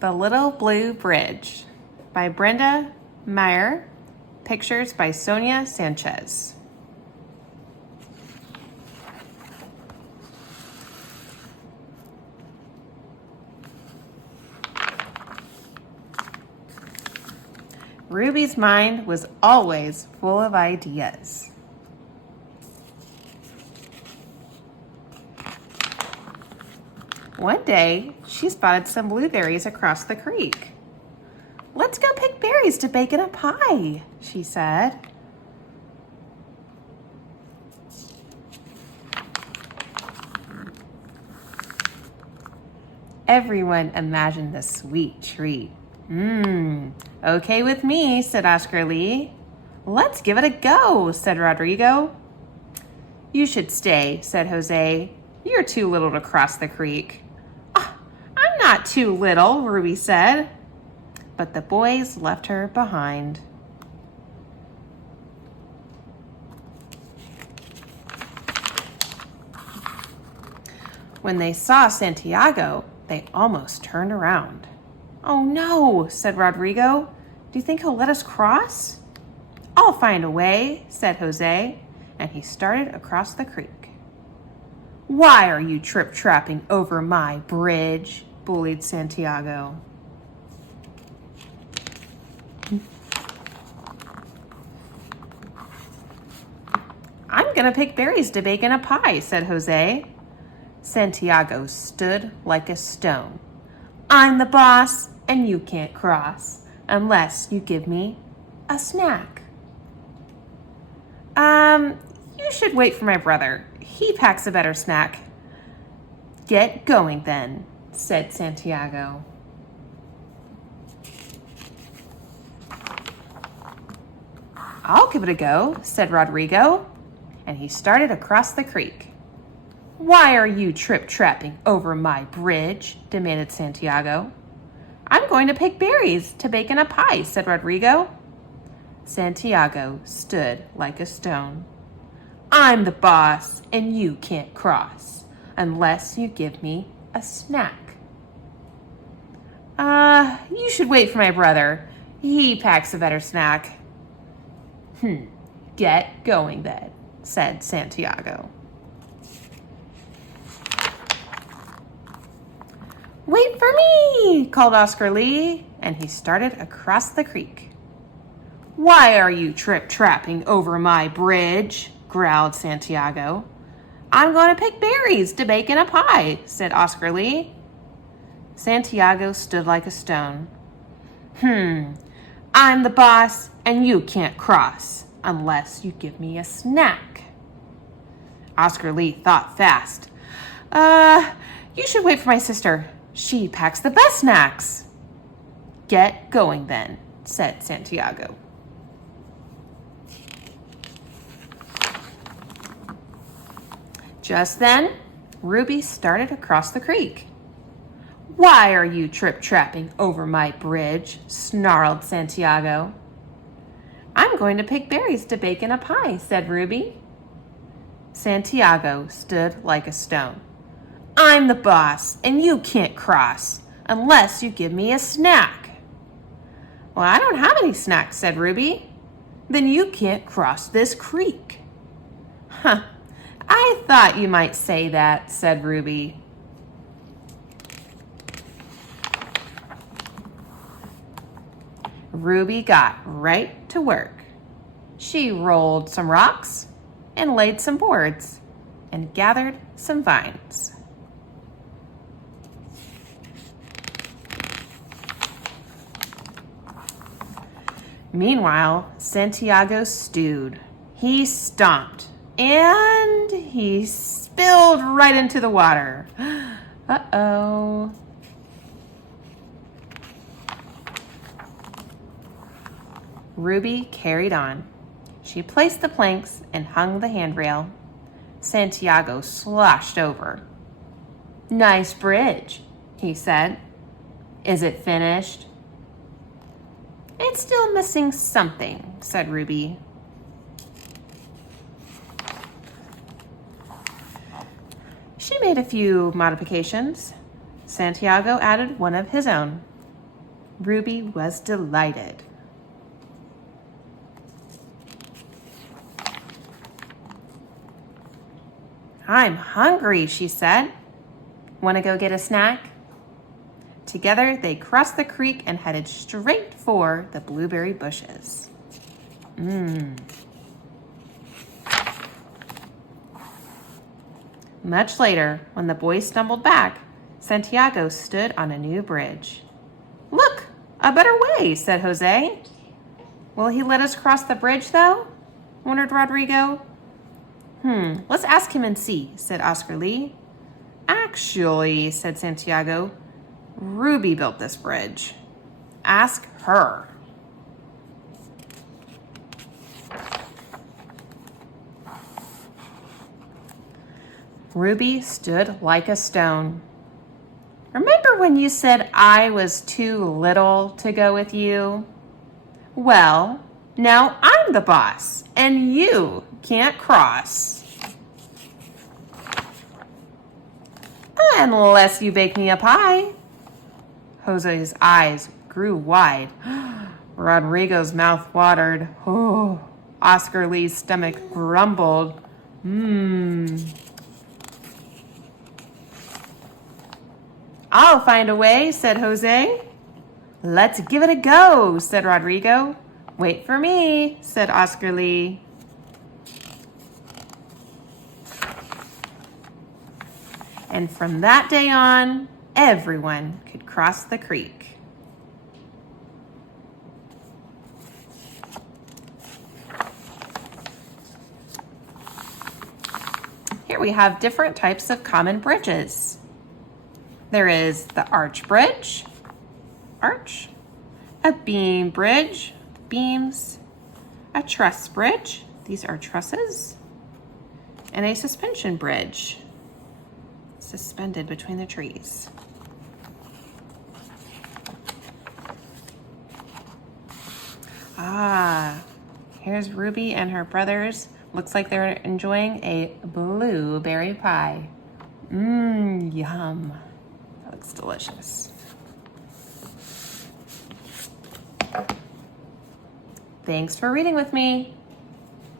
The Little Blue Bridge by Brenda, Maier. Pictures by Sonia, Sanchez. Ruby's mind was always full of ideas. One day, she spotted some blueberries across the creek. "Let's go pick berries to bake in a pie," she said. Everyone imagined the sweet treat. Okay with me," said Oscar Lee. "Let's give it a go," said Rodrigo. "You should stay," said Jose. "You're too little to cross the creek." "I'm not too little," Ruby said. But the boys left her behind. When they saw Santiago, they almost turned around. "Oh no," said Rodrigo. "Do you think he'll let us cross?" "I'll find a way," said Jose, and he started across the creek. "Why are you trip-trapping over my bridge?" bullied Santiago. "I'm gonna pick berries to bake in a pie," said Jose. Santiago stood like a stone. "I'm the boss, and you can't cross unless you give me a snack." You should wait for my brother. He packs a better snack." "Get going then," said Santiago. "I'll give it a go," said Rodrigo, and he started across the creek. "Why are you trip-trapping over my bridge?" demanded Santiago. "I'm going to pick berries to bake in a pie," said Rodrigo. Santiago stood like a stone. "I'm the boss, and you can't cross unless you give me a snack." You should wait for my brother. He packs a better snack." Get going then," said Santiago. "Wait for me," called Oscar Lee, and he started across the creek. "Why are you trip-trapping over my bridge?" growled Santiago. "I'm going to pick berries to bake in a pie," said Oscar Lee. Santiago stood like a stone. "I'm the boss, and you can't cross unless you give me a snack." Oscar Lee thought fast. You should wait for my sister. She packs the best snacks." "Get going then," said Santiago. Just then, Ruby started across the creek. "Why are you trip-trapping over my bridge?" snarled Santiago. "I'm going to pick berries to bake in a pie," said Ruby. Santiago stood like a stone. "I'm the boss, and you can't cross unless you give me a snack." "Well, I don't have any snacks," said Ruby. "Then you can't cross this creek." "I thought you might say that," said Ruby. Ruby got right to work. She rolled some rocks and laid some boards and gathered some vines. Meanwhile, Santiago stewed. He stomped and he spilled right into the water. Uh-oh. Ruby carried on. She placed the planks and hung the handrail. Santiago sloshed over. "Nice bridge," he said. "Is it finished?" "It's still missing something," said Ruby. She made a few modifications. Santiago added one of his own. Ruby was delighted. I'm hungry, she said. Want to go get a snack? Together, they crossed the creek and headed straight for the blueberry bushes. Much later, when the boys stumbled back, Santiago stood on a new bridge. Look, a better way, said Jose. Will he let us cross the bridge, though? Wondered Rodrigo. Let's ask him and see, said Oscar Lee. Actually, said Santiago, Ruby built this bridge. Ask her. Ruby stood like a stone. Remember when you said I was too little to go with you? Well, now I'm the boss, and you can't cross. Unless you bake me a pie. Jose's eyes grew wide. Rodrigo's mouth watered. Oh, Oscar Lee's stomach grumbled. I'll find a way, said Jose. Let's give it a go, said Rodrigo. Wait for me, said Oscar Lee. And from that day on, everyone could cross the creek. Here we have different types of common bridges. There is the arch bridge, arch, a beam bridge, beams, a truss bridge, these are trusses, and a suspension bridge, suspended between the trees. Here's Ruby and her brothers. Looks like they're enjoying a blueberry pie. Yum. That looks delicious. Thanks for reading with me.